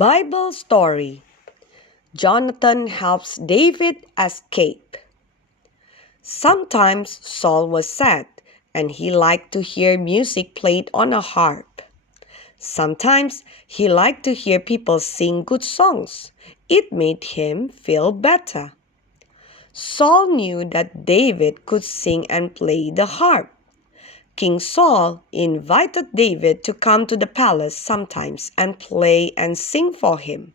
Bible story. Jonathan helps David escape. Sometimes Saul was sad and he liked to hear music played on a harp. Sometimes he liked to hear people sing good songs. It made him feel better. Saul knew that David could sing and play the harp. King Saul invited David to come to the palace sometimes and play and sing for him.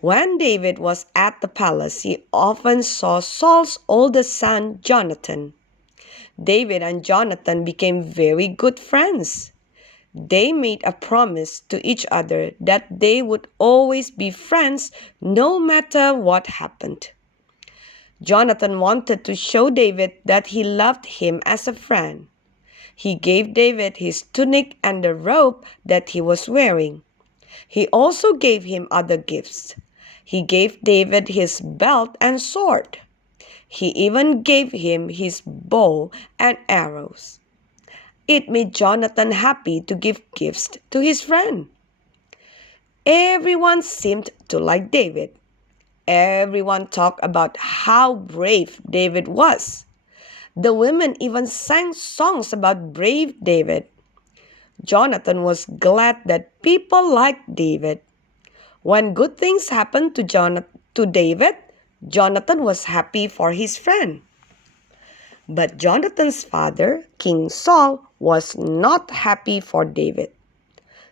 When David was at the palace, he often saw Saul's oldest son, Jonathan. David and Jonathan became very good friends. They made a promise to each other that they would always be friends no matter what happened. Jonathan wanted to show David that he loved him as a friend. He gave David his tunic and the robe that he was wearing. He also gave him other gifts. He gave David his belt and sword. He even gave him his bow and arrows. It made Jonathan happy to give gifts to his friend. Everyone seemed to like David. Everyone talked about how brave David was. The women even sang songs about brave David. Jonathan was glad that people liked David. When good things happened to David, Jonathan was happy for his friend. But Jonathan's father, King Saul, was not happy for David.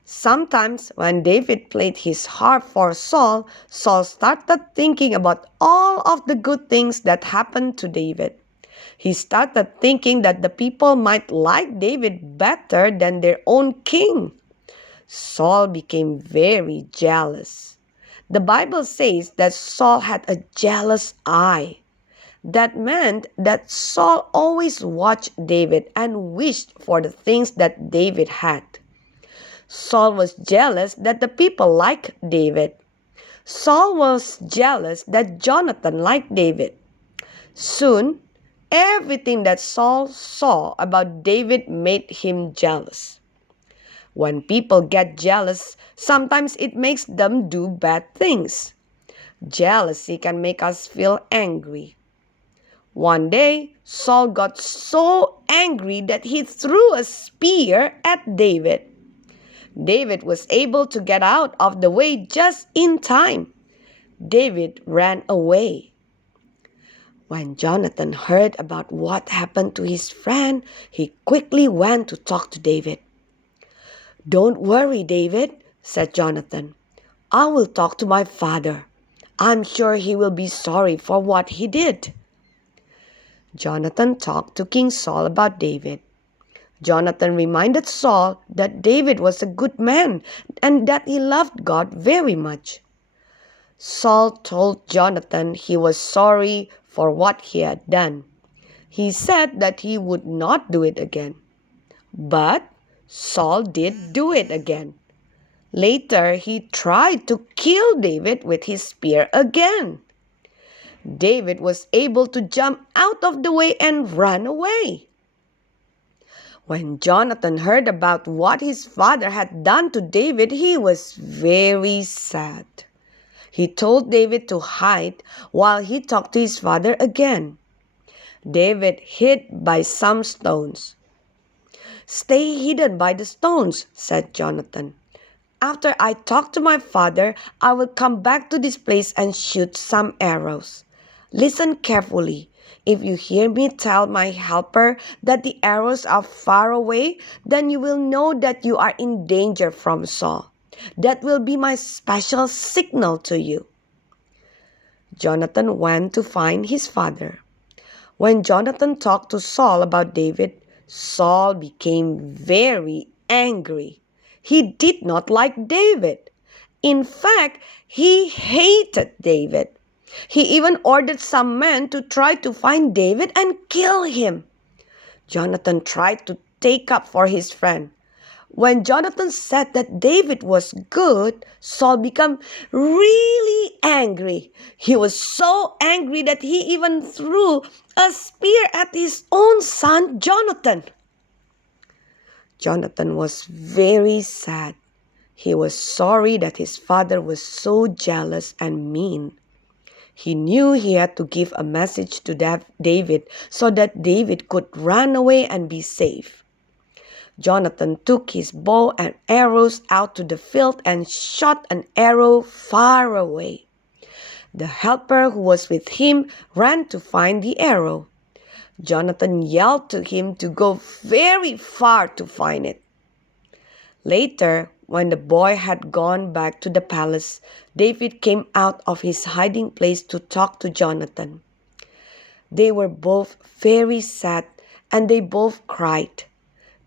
Sometimes when David played his harp for Saul, Saul started thinking about all of the good things that happened to David. He started thinking that the people might like David better than their own king. Saul became very jealous. The Bible says that Saul had a jealous eye. That meant that Saul always watched David and wished for the things that David had. Saul was jealous that the people liked David. Saul was jealous that Jonathan liked David. Soon, everything that Saul saw about David made him jealous. When people get jealous, sometimes it makes them do bad things. Jealousy can make us feel angry. One day, Saul got so angry that he threw a spear at David. David was able to get out of the way just in time. David ran away. When Jonathan heard about what happened to his friend, he quickly went to talk to David. "Don't worry, David," said Jonathan. "I will talk to my father. I'm sure he will be sorry for what he did." Jonathan talked to King Saul about David. Jonathan reminded Saul that David was a good man and that he loved God very much. Saul told Jonathan he was sorry for what he had done. He said that he would not do it again. But Saul did do it again. Later, he tried to kill David with his spear again. David was able to jump out of the way and run away. When Jonathan heard about what his father had done to David, he was very sad. He told David to hide while he talked to his father again. David hid by some stones. "Stay hidden by the stones," said Jonathan. "After I talk to my father, I will come back to this place and shoot some arrows. Listen carefully. If you hear me tell my helper that the arrows are far away, then you will know that you are in danger from Saul. That will be my special signal to you." Jonathan went to find his father. When Jonathan talked to Saul about David, Saul became very angry. He did not like David. In fact, he hated David. He even ordered some men to try to find David and kill him. Jonathan tried to take up for his friend. When Jonathan said that David was good, Saul became really angry. He was so angry that he even threw a spear at his own son, Jonathan. Jonathan was very sad. He was sorry that his father was so jealous and mean. He knew he had to give a message to David so that David could run away and be safe. Jonathan took his bow and arrows out to the field and shot an arrow far away. The helper who was with him ran to find the arrow. Jonathan yelled to him to go very far to find it. Later, when the boy had gone back to the palace, David came out of his hiding place to talk to Jonathan. They were both very sad and they both cried.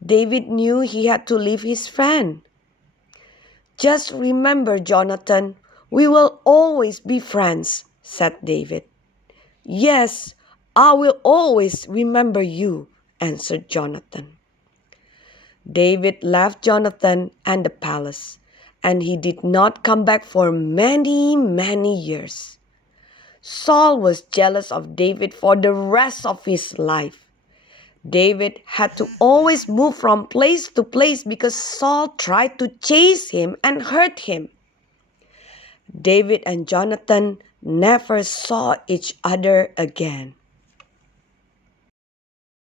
David knew he had to leave his friend. "Just remember, Jonathan, we will always be friends," said David. "Yes, I will always remember you," answered Jonathan. David left Jonathan and the palace, and he did not come back for many, many years. Saul was jealous of David for the rest of his life. David had to always move from place to place because Saul tried to chase him and hurt him. David and Jonathan never saw each other again.